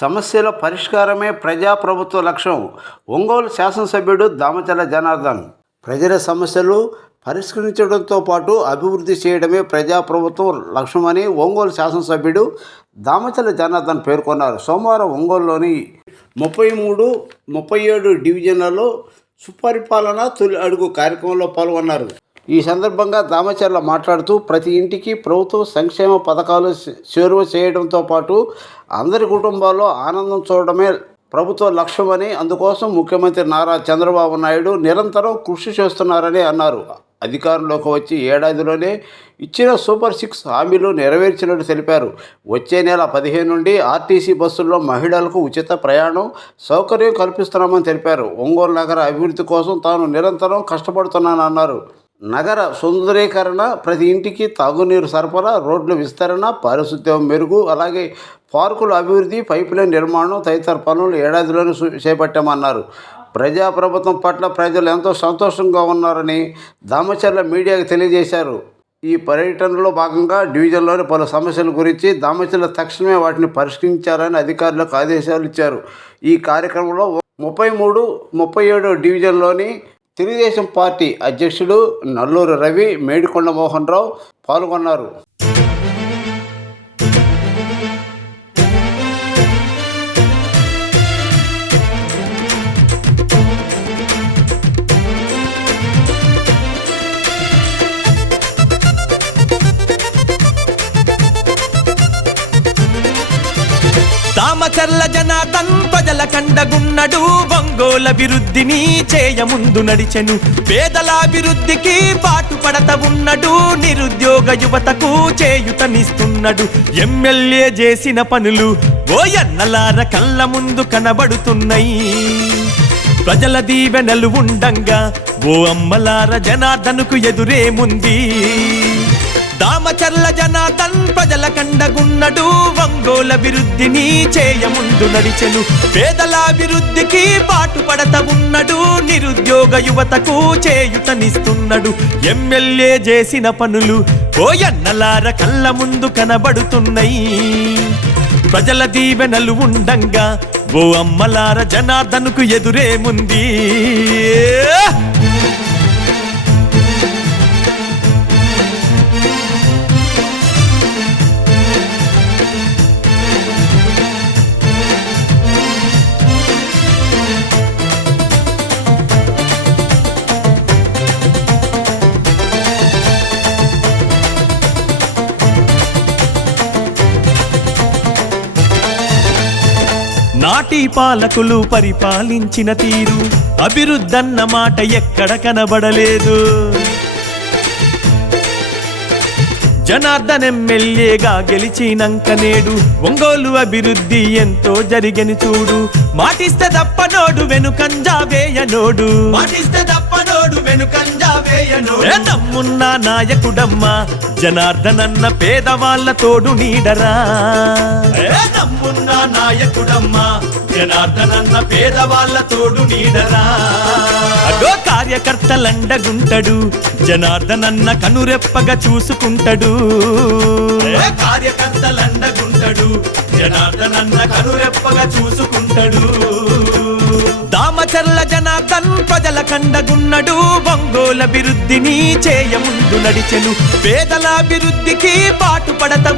సమస్యల పరిష్కారమే ప్రజాప్రభుత్వ లక్ష్యం. ఒంగోలు శాసనసభ్యుడు దామచల జనార్దన్. ప్రజల సమస్యలు పరిష్కరించడంతో పాటు అభివృద్ధి చేయడమే ప్రజాప్రభుత్వం లక్ష్యమని ఒంగోలు శాసనసభ్యుడు దామచల జనార్దన్ పేర్కొన్నారు. సోమవారం ఒంగోలులోని ముప్పై మూడు ముప్పై ఏడు డివిజన్లలో సుపరిపాలన తొలి అడుగు కార్యక్రమంలో పాల్గొన్నారు. ఈ సందర్భంగా దామచర్ల మాట్లాడుతూ ప్రతి ఇంటికి ప్రభుత్వ సంక్షేమ పథకాలు చేరువ చేయడంతో పాటు అందరి కుటుంబాల్లో ఆనందం చూడడమే ప్రభుత్వ లక్ష్యమని అందుకోసం ముఖ్యమంత్రి నారా చంద్రబాబు నాయుడు నిరంతరం కృషి చేస్తున్నారని అన్నారు. అధికారంలోకి వచ్చి ఏడాదిలోనే ఇచ్చిన సూపర్ సిక్స్ హామీలు నెరవేర్చినట్టు తెలిపారు. వచ్చే నెల పదిహేను నుండి ఆర్టీసీ బస్సుల్లో మహిళలకు ఉచిత ప్రయాణం సౌకర్యం కల్పిస్తున్నామని తెలిపారు. ఒంగోలు నగర అభివృద్ధి కోసం తాను నిరంతరం కష్టపడుతున్నానన్నారు. నగర సుందరీకరణ ప్రతి ఇంటికి తాగునీరు సరఫరా రోడ్ల విస్తరణ పారిశుద్ధ్యం మెరుగు అలాగే పార్కుల అభివృద్ధి పైపులైన్ నిర్మాణం తదితర పనులు ఏడాదిలోనే చేపట్టామన్నారు. ప్రజాప్రభుత్వం పట్ల ప్రజలు ఎంతో సంతోషంగా ఉన్నారని దామచర్ల మీడియాకు తెలియజేశారు. ఈ పర్యటనలో భాగంగా డివిజన్లోని పలు సమస్యల గురించి దామచర్ల తక్షణమే వాటిని పరిష్కరించాలని అధికారులకు ఆదేశాలు ఇచ్చారు. ఈ కార్యక్రమంలో ముప్పై మూడు ముప్పై ఏడు డివిజన్లోని తెలుగుదేశం పార్టీ అధ్యక్షుడు నల్లూరు రవి మేడికొండ మోహన్ రావు పాల్గొన్నారు. తామచర్ల జనాదన్ పేదల కండగున్నడు ఒంగోల చేయ చేయముందు నడిచెను. పేదలాభివృద్ధికి పాటుపడత పాటు ఉన్నడు నిరుద్యోగ యువతకు చేయుతనిస్తున్నడు. ఎమ్మెల్యే చేసిన పనులు ఓ ఎన్నలార కళ్ళ ముందు కనబడుతున్నాయి. ప్రజల దీవెనలు ఉండంగా ఓ అమ్మలార జనార్దనుకు ఎదురేముంది దామచర్ల జనార్దన్ ప్రజల కండగున్నడు ఒంగోల అభివృద్ధిని చేయముందు నడిచెను. పేదల అభివృద్ధికి పాటుపడత ఉన్నడు నిరుద్యోగ యువతకు చేయుతనిస్తున్నాడు. ఎమ్మెల్యే చేసిన పనులు ఓయన్నలార కళ్ళ ముందు కనబడుతున్నాయి. ప్రజల దీవెనలు ఉండంగా ఓ అమ్మలార జనార్దనుకు ఎదురేముంది పార్టీ పాలకులు పరిపాలించిన తీరు. అభివృద్ధన్న మాట ఎక్కడ కనబడలేదు. జనార్దన్ ఎమ్మెల్యేగా గెలిచినంక నేడు ఒంగోలు అభివృద్ధి ఎంతో జరిగని చూడు. మాటిస్తే తప్పనోడు వెనుకంజా వేయనోడు మాటిస్తే తప్పనోడు వెనుకంజా వేయనోడు దమ్మున్న నాయకుడమ్మా జనార్దన్ అన్న పేదవాళ్ళ తోడు నీడరా. ఏ దమ్మున్న నాయకుడమ్మా జనార్దన్ అన్న పేదవాళ్ళ తోడు నీడరా. అగో కార్యకర్తలండగుంటడు జనార్దన్ అన్న కనురెప్పగా చూసుకుంటాడు. కార్యకర్తలండగుంటడు జనార్దన్ అన్న కనురెప్పగా చూసుకుంటాడు. దామచర్ల జనార్దన్ ప్రజల కండగున్నడు ఒంగోల అభివృద్ధిని చేయముందు నడిచెను. పేదల అభివృద్ధికి పాటు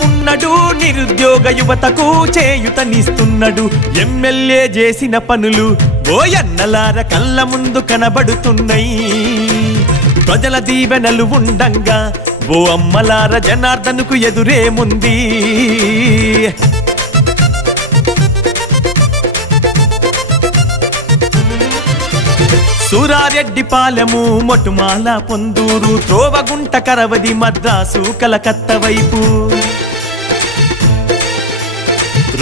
ఉన్నడు నిరుద్యోగ యువతకు చేయుతనిస్తున్నాడు. ఎమ్మెల్యే చేసిన పనులు ఓయన్నలార కళ్ళ ముందు కనబడుతున్నాయి. ప్రజల దీవెనలు ఉండంగా ఓ అమ్మలార జనార్దనుకు ఎదురేముంది సూరారెడ్డి పాలెము మొటుమాల పొందూరు త్రోవగుంట కరవది మద్రాసు కలకత్త వైపు.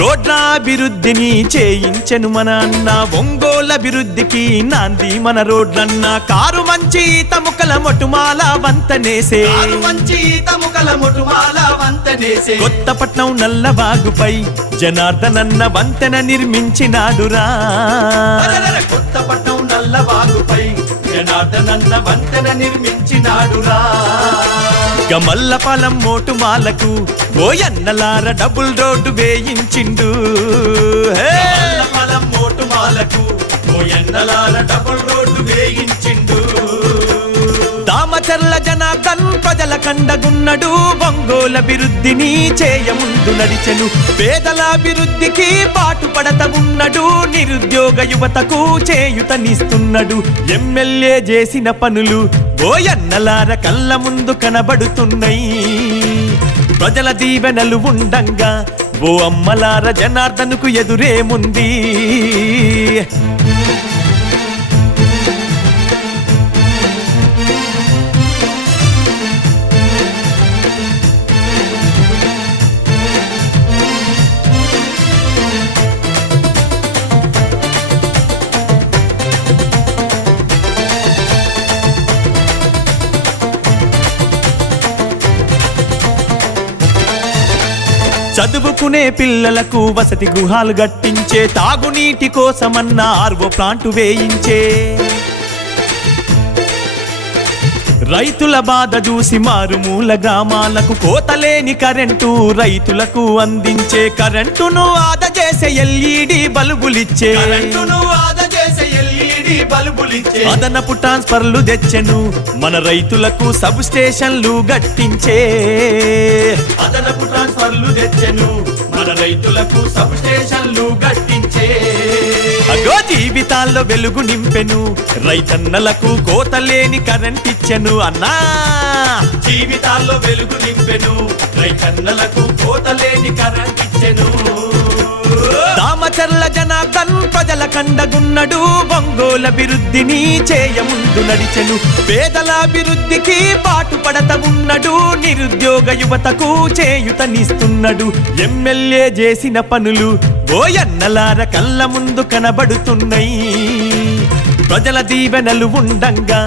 రోడ్ల అభివృద్ధిని చేయించెను మన అన్న ఒంగోలు అభివృద్ధికి నాంది మన రోడ్లన్న. కారు మంచి తముకల మొటుమాల వంతనేసే మంచి తముకల మొటుమాల వంతనేసే కొత్తపట్నం నల్లబాగుపై జనార్దనన్న వంతెన నిర్మించినాడురా. కొత్తపట్నం నల్లబాగుపై జనార్దనన్న వంతెన నిర్మించినాడురా. ఇక మల్లపాలెం మోటు మాలకు ఓయన్నలార డబుల్ రోడ్డు వేయించిండు. హే! మల్లపాలెం మోటు మాలకు ఓయన్నలార డబుల్ రోడ్డు వేయించిండు. దామచర్ల జనార్దన్ ప్రజల కండగున్నడు ఒంగోల అభివృద్ధిని చేయముందు నడిచెను. పేదల అభివృద్ధికి పాటుపడత ఉన్నడు నిరుద్యోగ యువతకు చేయుతనిస్తున్నడు. ఎమ్మెల్యే చేసిన పనులు ఓయన్నలార కళ్ళ ముందు కనబడుతున్నాయి. ప్రజల దీవెనలు ఉండంగా ఓ అమ్మలార జనార్దనుకు ఎదురేముంది చదువుకునే పిల్లలకు వసతి గృహాలు గట్టించే తాగునీటి కోసమన్న ఆర్వో ప్లాంటు వేయించే. రైతుల బాధ చూసి మారుమూల గ్రామాలకు కోతలేని కరెంటు రైతులకు అందించే కరెంటును ఆదా చేసే ఎల్ఈడి బల్బులిచ్చే. కరెంటును ఆదా ఎల్ఈడి బల్బులిచ్చే. అదనపు ట్రాన్స్ఫర్లు తెచ్చెను. మన రైతులకు సబ్ స్టేషన్లు గట్టించే. అదనపు ట్రాన్స్ఫర్లు తెచ్చెను. మన రైతులకు సబ్ స్టేషన్లు గట్టించే. అగో జీవితాల్లో వెలుగు నింపెను. రైతన్నలకు కోతలేని కరెంట్ ఇచ్చెను అన్నా. జీవితాల్లో వెలుగు నింపెను. రైతన్నలకు కోతలేని కరెంట్ ఇచ్చెను. జనార్దన్ ప్రజల కండగున్నడు. ఒంగోల అభివృద్ధిని చేయముందు నడిచెను. పేదల అభివృద్ధికి పాటుపడత ఉన్నడు. నిరుద్యోగ యువతకు చేయుతనిస్తున్నడు. ఎమ్మెల్యే చేసిన పనులు ఓయన్నలార కళ్ళ ముందు కనబడుతున్నాయి. ప్రజల దీవెనలు ఉండంగా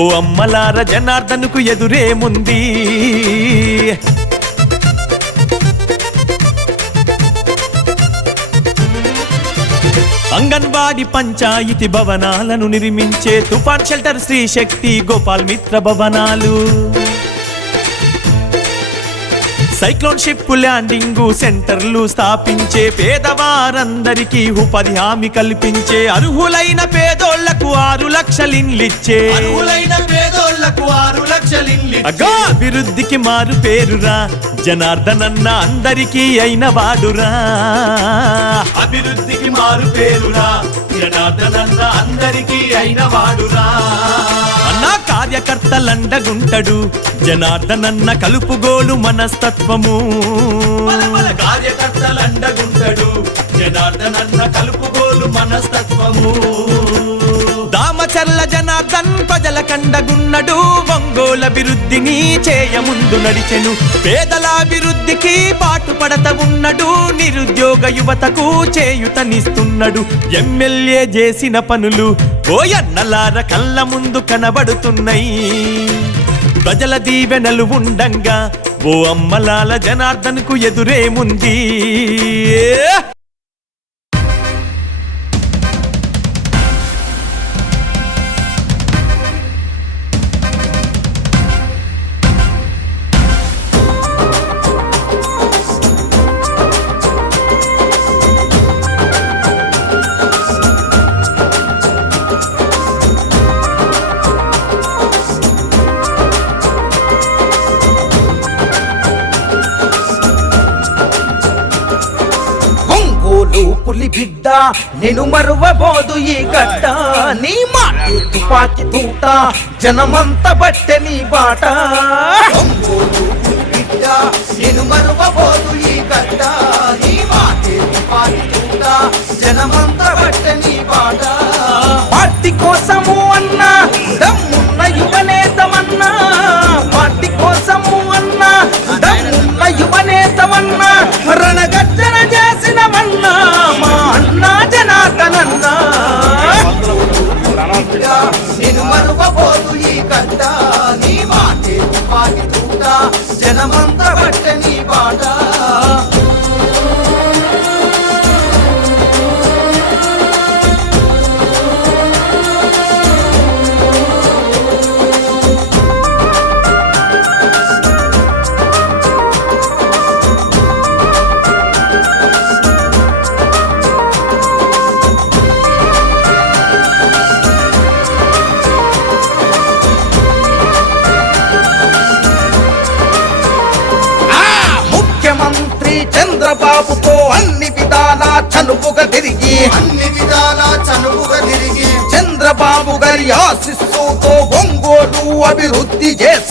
ఓ అమ్మలార జనార్దనుకు ఎదురేముంది అంగన్వాడి పంచాయతీ భవనాలను నిర్మించే తుఫాన్ షెల్టర్ శ్రీ శక్తి గోపాల్ మిత్ర భవనాలు. సైక్లోన్ షిప్ ల్యాండింగ్ సెంటర్లు స్థాపించే పేదవారందరికీ ఉపాధి హామీ కల్పించే అర్హులైన పేదోళ్ళకు ఆరు లక్షలిన్లిచ్చే అర్హులైన పేదోళ్ళకు ఆరు లక్షలిల్లి అగా అభివృద్ధికి మారు పేరురా జనార్దనన్న అందరికీ అయిన వాడురా. అభివృద్ధికి మారు పేరురా జనార్దనన్న అందరికీ అయిన వాడురా. అన్న కార్యకర్తలండగుంటడు జనార్దనన్న కలుపుగోలు మనస్తత్వము మన కార్యకర్తలండగుంటడు. జనార్దనన్న కలుపుగోలు మనస్తత్వము. దామచర్ల జనార్దన్ ప్రజల కండగున్నడు. ఒంగోల అభివృద్ధిని చేయముందు నడిచెను. పేదల అభివృద్ధికి పాటుపడత ఉన్నడు. నిరుద్యోగ యువతకు చేయుతనిస్తున్నాడు. ఎమ్మెల్యే చేసిన పనులు ఓయన్నలార కళ్ళ ముందు కనబడుతున్నాయి. ప్రజల దీవెనలు ఉండంగా ఓ అమ్మలాల జనార్దన్కు ఎదురేముంది నేను మరువబోదు ఈ గడ్డ. నీ మాట తుపాకి తూట జనమంత బట్టె నీ బాట. ఒంగోలు పులి బిడ్డ నేను మరువబోదు ఈ గడ్డ. నీ మాట తుపాకి తూట జనమంత బట్టె నీ బాట. పార్టీ కోసము అన్నా దమ్మున్న యువనేతమన్నా. పార్టీ కోసము అన్నా దమ్మున్న యువనేతమన్నా. రణగర్జన చేసినవన్నా మా అన్నా జనార్దనన్నా మరువబోదు ఈ కట్ట. నీ మాటే పాటి తూట జనమన్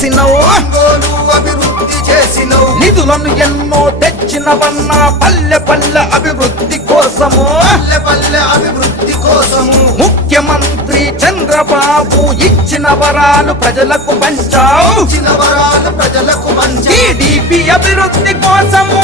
చేసినవు. అభివృద్ధి చేసినవు నిధులను ఎన్నో తెచ్చినవన్న పల్లె పల్లె అభివృద్ధి కోసము. పల్లె పల్లె అభివృద్ధి కోసము ముఖ్యమంత్రి చంద్రబాబు ఇచ్చిన వరాలు ప్రజలకు పంచావు. ఇచ్చిన వరాలు ప్రజలకు మంచి టీడీపీ అభివృద్ధి కోసము.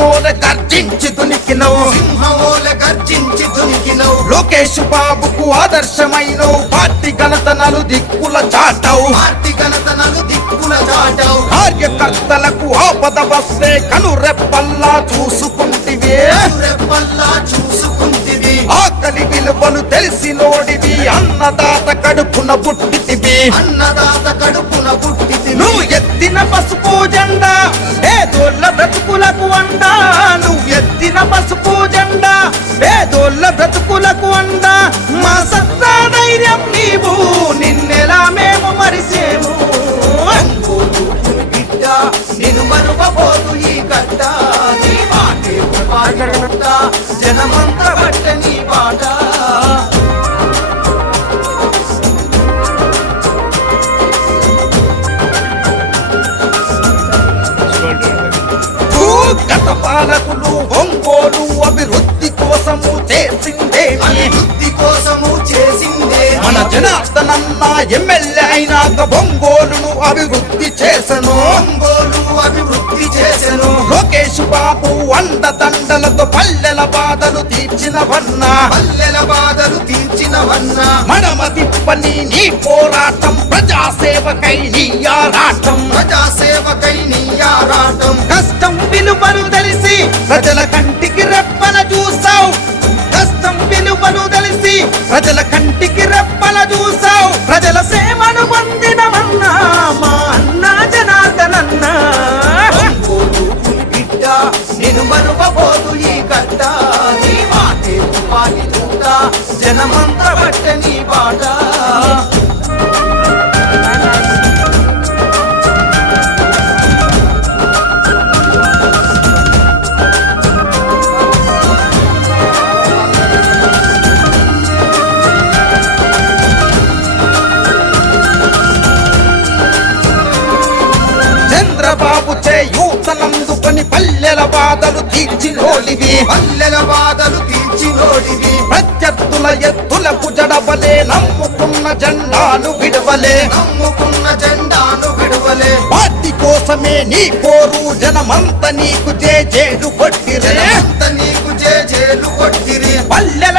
సింహమోల గర్జించి దునికినవు. సింహమోల గర్జించి దునికినవు. లోకేష్ బాబుకు ఆదర్శమైనవు. పార్టీ ఘనతనలు దిక్కుల చాటవు. పార్టీ ఘనతనలు దిక్కుల చాటావు. కార్యకర్తలకు ఆపద వస్తే కనురెప్పల్లా చూసుకుంటివే. రెప్పల్లా చూసుకుంటివి. ఆకలి విలువలు తెలిసినోడివి. అన్నదాత కడుపున పుట్టితివి అన్నదాత కడుపున పుట్టితివి నువ్వు ఎత్తిన పసుపు జెండా పేదోళ్ళ బ్రతుకులకు అండా. నువ్వు ఎత్తిన పసుపు జెండా పేదోళ్ళ బ్రతుకులకు అండ. మా సత్తా ధైర్యం నీవు నీ ఒంగోలు అభివృద్ధి కోసము చేసిందే మన జనార్దనన్న ఎమ్మెల్యే అయినాక ఒంగోలును అభివృద్ధి చేసను. ఒంగోలు అభివృద్ధి చేసెను. లోకేష్ బాబు అండ దండలతో పల్లెల బాధలు తీర్చినవన్న పల్లెల బాధలు తీర్చినవన్నా మడమ తిప్పని నీ పోరాటం ప్రజాసేవకై నీ ఆరాటం. ప్రజాసేవకై నీ ఆరాటం. కష్టం విలువలు తెలిసి ప్రజల కంటికి రెప్పల ప్రజల కంటికి రెప్పల చూసావు. ప్రజల సేవను పొందినవన్నా జడవలే నమ్ముకున్న జెండాను విడవలే. నమ్ముకున్న జెండాను విడువలే. పార్టీ కోసమే నీ కోరు జనమంత నీకు జేజేలు కొట్టిరే. జనమంత నీకు జేజేలు కొట్టిరి. పల్లెల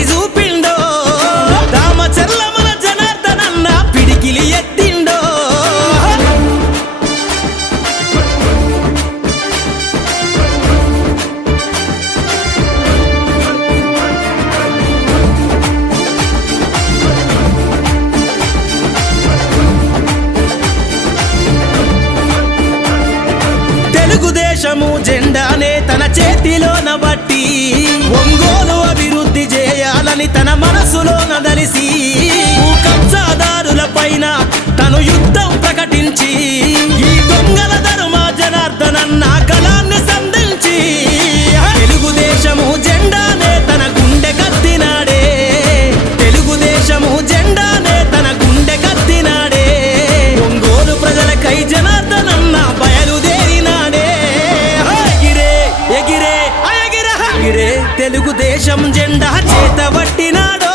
solo తెలుగుదేశం జెండా చేతబట్టినాడో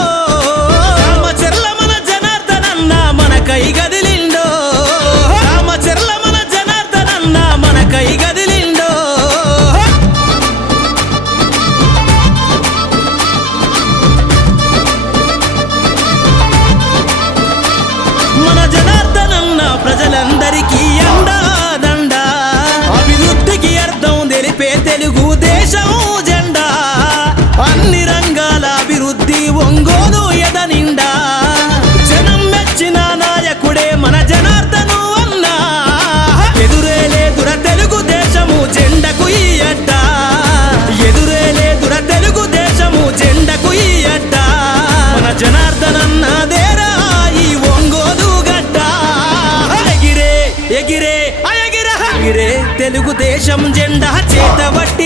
తెలుగుదేశం జెండా చేతబట్టి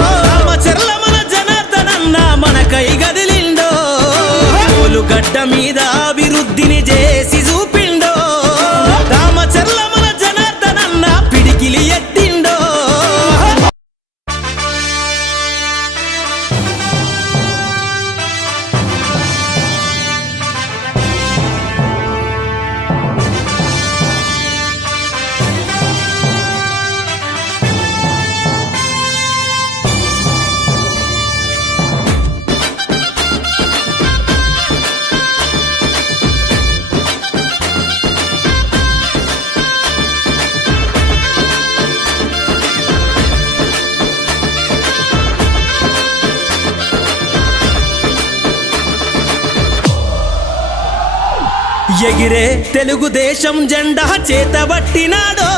తెలుగుదేశం జెండా చేతబట్టినాడో.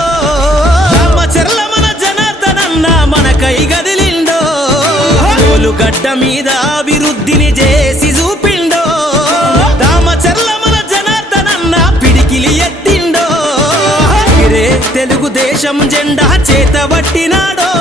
చెర్ల మన జనార్దనన్న మన కై గదిలిండో. గడ్డ మీద అభివృద్ధిని చేసి చూపిండో. చెర్ల మన జనార్దనన్న పిడికిలి ఎత్తిండో. తెలుగుదేశం జెండా చేతబట్టినాడో.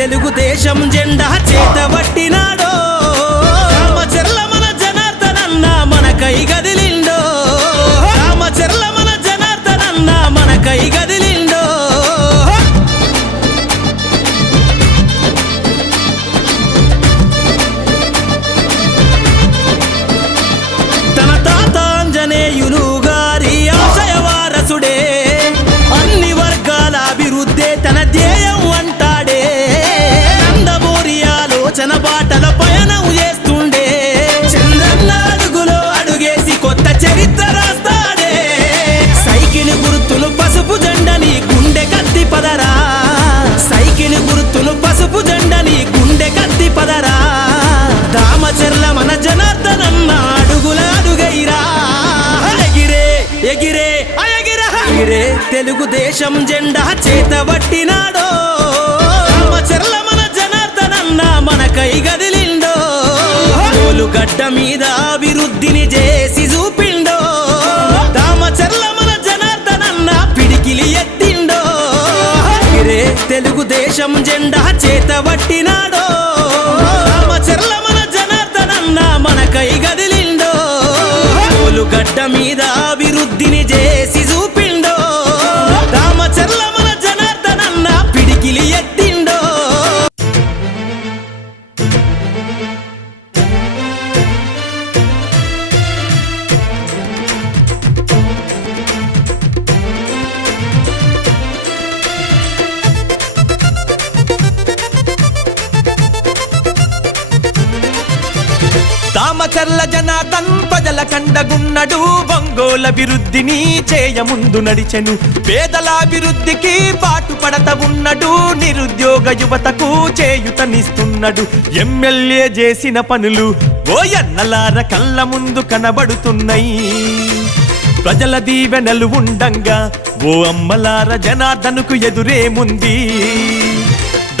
తెలుగుదేశం జెండా చేతబట్టినాడో తెలుగుదేశం జెండా చేతబట్టినాడో చెర్ల మన జనార్దనన్న మన కై గదిలిండో గడ్డ మీద అభివృద్ధిని చేసి చూపిండో? దామచర్ల మన జనార్దనన్న పిడికిలి ఎత్తిండో? ఎగిరే తెలుగుదేశం జెండా చేతబట్టినాడో చెర్ల మన జనార్దనన్న మన కై గదిలిండో గడ్డ మీద అభివృద్ధిని చే అభివృద్ధిని చేయముందు నడిచెను. పేదల అభివృద్ధికి పాటు ఉన్నడు నిరుద్యోగ యువతకు చేయుతనిస్తున్నాడు. ఎమ్మెల్యే చేసిన పనులు ఓయన్నలార కళ్ళ ముందు కనబడుతున్నాయి. ప్రజల దీవెనలు ఉండంగా ఓ అమ్మలార జనార్దనుకు ఎదురేముంది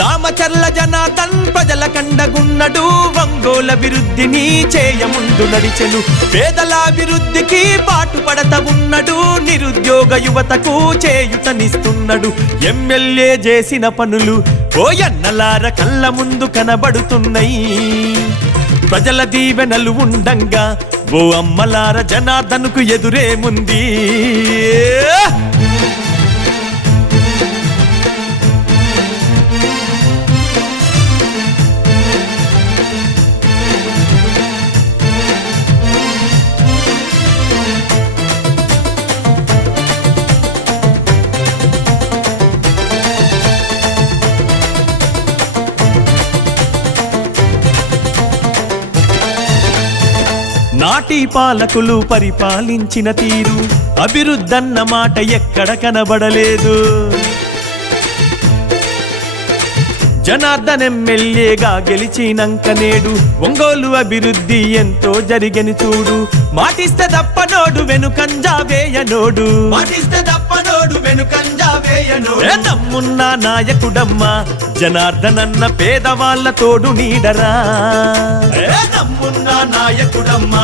దామచర్ల జనార్దన్ ప్రజల కండగున్నడు ఒంగోల అభివృద్ధిని చేయముందు నడిచెను. పేదల అభివృద్ధికి పాటు పడత ఉన్నడు నిరుద్యోగ యువతకు చేయుతనిస్తున్నడు ఎమ్మెల్యే చేసిన పనులు ఓయన్నలార కళ్ళ ముందు కనబడుతున్నాయి. ప్రజల దీవెనలు ఉండంగా ఓ అమ్మలార జనార్దనుకు ఎదురేముంది నాటి పాలకులు పరిపాలించిన తీరు. అభివృద్ధన్న మాట ఎక్కడ కనబడలేదు. జనార్దన్ ఎమ్మెల్యేగా గెలిచినంక నేడు ఒంగోలు అభివృద్ధి ఎంతో జరిగని చూడు. మాటిస్తే తప్పనోడు వెనుకంజా వేయనోడు. మాటిస్తే తప్పనోడు వెనుకంజా వేయనోడు ఏ దమ్మున్న నాయకుడమ్మా జనార్దనన్న పేదవాళ్ళ తోడు నీడరా. దమ్మున్న నాయకుడమ్మా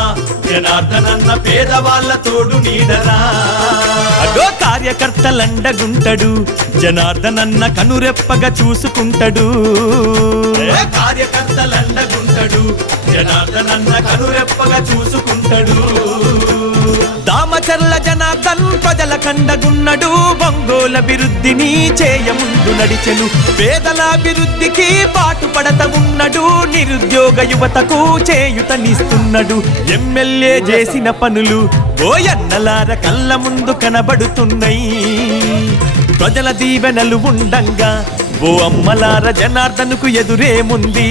జనార్దనన్న పేదవాళ్ళ తోడు నీడరా. అగో కార్యకర్తలండగుంటడు జనార్దనన్న కనురెప్పగా చూసుకుంటాడు. కార్యకర్తలండగుంటడు జనార్దనన్న కనురెప్పగా చూసుకుంటాడు. దామచర్ల జనార్దన్ ప్రజల కండగున్నడు ఒంగోల అభివృద్ధిని చేయముందు నడిచెను. పేదల అభివృద్ధికి పాటుపడత ఉన్నడు నిరుద్యోగ యువతకు చేయుతనిస్తున్నాడు. ఎమ్మెల్యే చేసిన పనులు ఓయన్నలార కళ్ళ ముందు కనబడుతున్నాయి. ప్రజల దీవెనలు ఉండంగా ఓ అమ్మలార జనార్దనుకు ఎదురేముంది